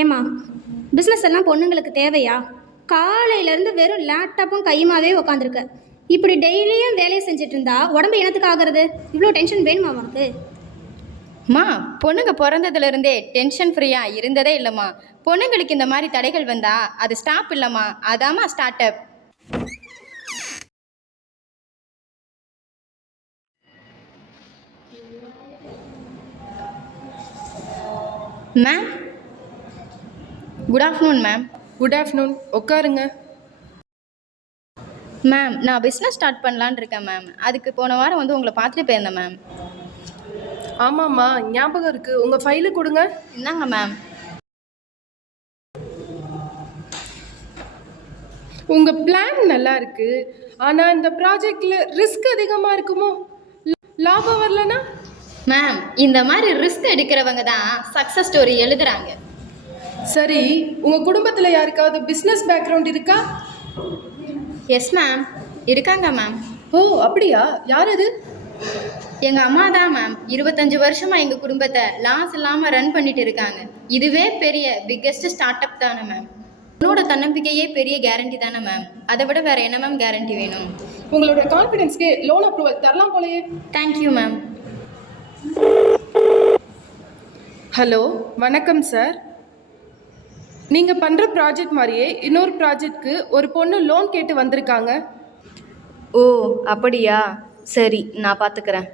ஏம்மா, பிஸ்னஸ் எல்லாம் பொண்ணுங்களுக்கு தேவையா? காலையிலேருந்து வெறும் லேப்டாப்பும் கையுமாவே உக்காந்துருக்க. இப்படி டெய்லியும் வேலையை செஞ்சுட்டு இருந்தா உடம்பு என்னத்துக்கு ஆகிறது? இவ்வளோ டென்ஷன் வேணுமா உனக்கு? மா, பொண்ணுங்க பிறந்ததுலேருந்தே டென்ஷன் ஃப்ரீயாக இருந்ததே இல்லைம்மா. பொண்ணுங்களுக்கு இந்த மாதிரி தடைகள் வந்தா அது ஸ்டாப் இல்லைம்மா, அதாம்மா start up. Ma'am, good afternoon ma'am. Good afternoon. உட்காருங்க. மேம், நான் பிஸ்னஸ் ஸ்டார்ட் பண்ணலான்னு இருக்கேன் மேம். அதுக்கு போன வாரம் வந்து உங்களை பார்த்துட்டு போயிருந்தேன் மேம். ஆமாம்மா, ஞாபகம் இருக்கு. உங்கள் ஃபைலு கொடுங்க. இந்தாங்க மேம். உங்கள் பிளான் நல்லா இருக்கு, ஆனால் இந்த ப்ராஜெக்டில் ரிஸ்க் அதிகமாக இருக்குமோ? லாபம் வரலனா? மேம், இந்த மாதிரி ரிஸ்க் எடுக்கிறவங்க தான் சக்ஸஸ் ஸ்டோரி எழுதுறாங்க. சரி, உங்கள் குடும்பத்தில் யாருக்காவது பிஸ்னஸ் பேக்ரவுண்ட் இருக்கா? எஸ் மேம், இருக்காங்க மேம். ஓ அப்படியா? யார் அது? எங்கள் அம்மா தான் மேம். 25 வருஷமாக எங்கள் குடும்பத்தை லாஸ் இல்லாமல் ரன் பண்ணிட்டு இருக்காங்க. இதுவே பெரிய பிக்கெஸ்ட் ஸ்டார்ட் அப் தானே மேம். உன்னோட தன்னம்பிக்கையே பெரிய கேரண்டி தானே மேம். அதை விட வேறு என்ன மேம் கேரண்டி வேணும்? உங்களோட கான்ஃபிடென்ஸ்க்கு லோன் அப்ரூவல் தரலாம் போலயே. Thank you ma'am. ஹலோ, வணக்கம் சார். நீங்கள் பண்ணுற ப்ராஜெக்ட் மாதிரியே இன்னொரு ப்ராஜெக்ட்க்கு ஒரு பொண்ணு லோன் கேட்டு வந்திருக்காங்க. ஓ அப்படியா? சரி, நான் பார்த்துக்கிறேன்.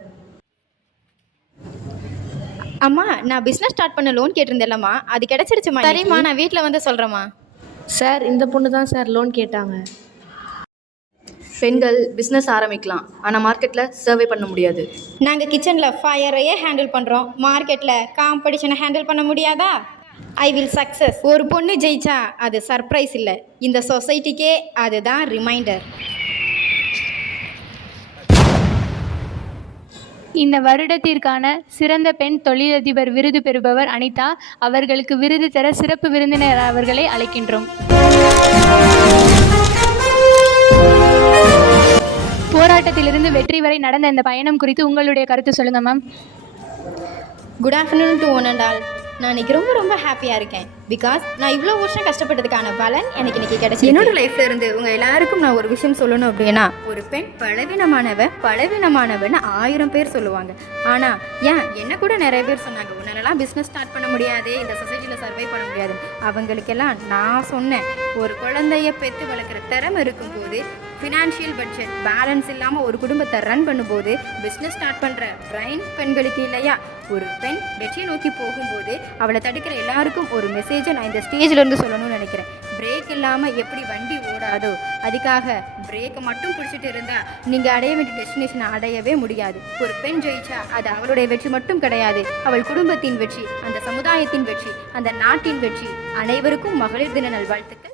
அம்மா, நான் பிஸ்னஸ் ஸ்டார்ட் பண்ண லோன் கேட்டிருந்தேன்லம்மா, அது கிடச்சிருச்சுமா. சரிம்மா, நான் வீட்டில் வந்து சொல்கிறேம்மா. சார், இந்த பொண்ணு தான் சார் லோன் கேட்டாங்க. பெண்கள் பிஸ்னஸ் ஆரம்பிக்கலாம், ஆனால் மார்க்கெட்டில் சர்வே பண்ண முடியாது. நாங்கள் கிச்சனில் ஃபயரையே ஹேண்டில் பண்ணுறோம், மார்க்கெட்டில் காம்படிஷனை ஹேண்டில் பண்ண முடியாதா? I will success. ஒரு பொண்ணு ஜெயிச்சா அது சர்ப்ரைஸ் இல்லை, இந்த சொசைட்டிக்கே அதுதான் ரிமைண்டர். இந்த வருடத்திற்கான சிறந்த பெண் தொழிலதிபர் விருது பெறுபவர் அனிதா அவர்களுக்கு விருது தர சிறப்பு விருந்தினர் அவர்களை அழைக்கின்றோம். போராட்டத்திலிருந்து வெற்றி வரை நடந்த இந்த பயணம் குறித்து உங்களுடைய கருத்து சொல்லுங்க ma'am. Good afternoon to one and all. நான் இன்னைக்கு ரொம்ப ஹாப்பியாக இருக்கேன். பிகாஸ் நான் இவ்வளோ வருஷம் கஷ்டப்பட்டதுக்கான பலன் எனக்கு இன்னைக்கு கிடைச்சி. என்னோட லைஃப்ல இருந்து உங்கள் எல்லாருக்கும் நான் ஒரு விஷயம் சொல்லணும் அப்படின்னா, ஒரு பெண் பலவீனமானவன் 1000 பேர் சொல்லுவாங்க. ஆனால் ஏன் என்ன கூட நிறைய பேர் சொன்னாங்க, உன்னாலலாம் பிஸ்னஸ் ஸ்டார்ட் பண்ண முடியாது, இந்த சொசைட்டியில் சர்வை பண்ண முடியாது. அவங்களுக்கெல்லாம் நான் சொன்னேன், ஒரு குழந்தைய பெற்று வளர்க்குற திறமை இருக்கும்போது, ஃபினான்ஷியல் பட்ஜெட் பேலன்ஸ் இல்லாமல் ஒரு குடும்பத்தை ரன் பண்ணும்போது, பிஸ்னஸ் ஸ்டார்ட் பண்ணுற பிரைன் பெண்களுக்கு இல்லையா, ஒரு பெண் வெற்றியை நோக்கி போகும்போது அவளை தடுக்கிற எல்லாருக்கும் ஒரு மெசேஜை நான் இந்த ஸ்டேஜ்லேருந்து சொல்லணும்னு நினைக்கிறேன். பிரேக் இல்லாமல் எப்படி வண்டி ஓடாதோ, அதுக்காக பிரேக்கை மட்டும் பிடிச்சிட்டு இருந்தால் நீங்கள் அடைய வேண்டிய டெஸ்டினேஷனை அடையவே முடியாது. ஒரு பெண் ஜெயிச்சா அது அவளுடைய வெற்றி மட்டும் கிடையாது, அவள் குடும்பத்தின் வெற்றி, அந்த சமுதாயத்தின் வெற்றி, அந்த நாட்டின் வெற்றி. அனைவருக்கும் மகளிர் தின நல்வாழ்த்துக்கள்.